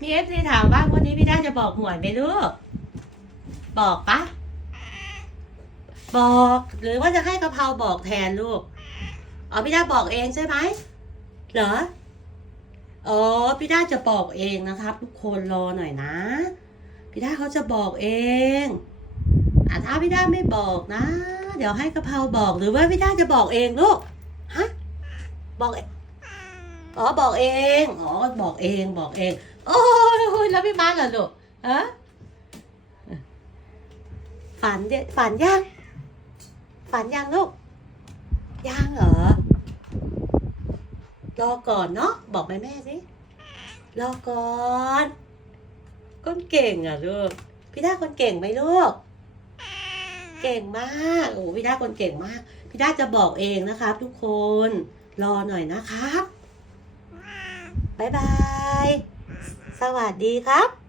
มีเอฟซีถามว่าวันนี้พี่ด้าจะบอกหวยไหมลูก บอกปะบอก หรือว่าจะให้กะเพราบอกแทนลูกอ๋อพี่ด้าบอกเองใช่ไหมเหรออ๋อพี่ด้าจะบอกเองนะครับ ทุกคนรอหน่อยนะ พี่ด้าเขาจะบอกเองอะถ้าพี่ด้าไม่บอกนะ เดี๋ยวให้กะเพราบอกหรือว่าพี่ด้าจะบอกเองลูกฮะบอก อ๋อบอกเองอ๋อบอกเองบอกเอง โอ้ยแล้วพี่บ้านล่ะลูกฮะฝันเดฝันยังฝันยังลูกยังเหรอรอก่อนเนาะบอกแม่แม่สิรอก่อนคนเก่งอะลูกพี่ด้าคนเก่งไหมลูกเก่งมากโอ้พี่ด้าคนเก่งมากพี่ด้าจะบอกเองนะครับ ทุกคนรอหน่อยนะครับ บ๊ายบาย สวัสดีครับ